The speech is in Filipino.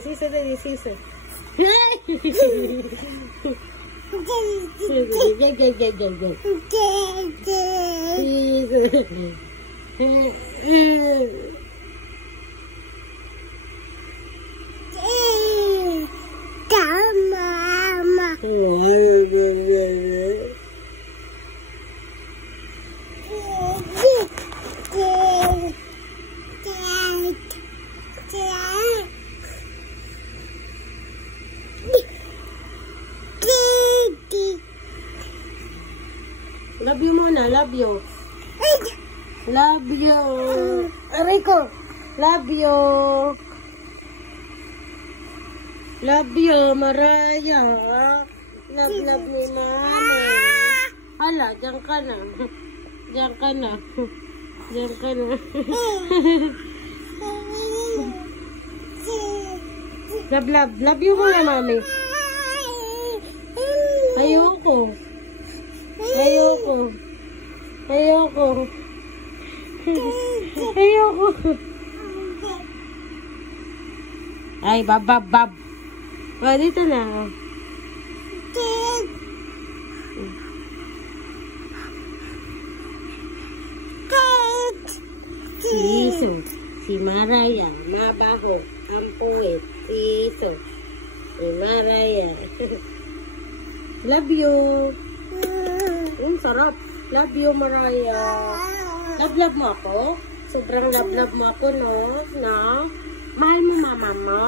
Siso tadi siso. Love you muna, love you. Love you. Rico, love you. Love you, Mariah. Love ni mama. Hala, diyan ka na. Diyan ka na. Diyan ka na. Love you muna, mami. Ayoko. Ayoko. Ayoko. Ayoko. Ay, bab. Oh, dito na. Siso. Si Mariah. Mabaho. Ang puwit. Siso. Si Mariah. Love you. Sarap. Love you, Mariah. Love mo ako? Sobrang love mo ako, no? No? Mahal mo mama mo?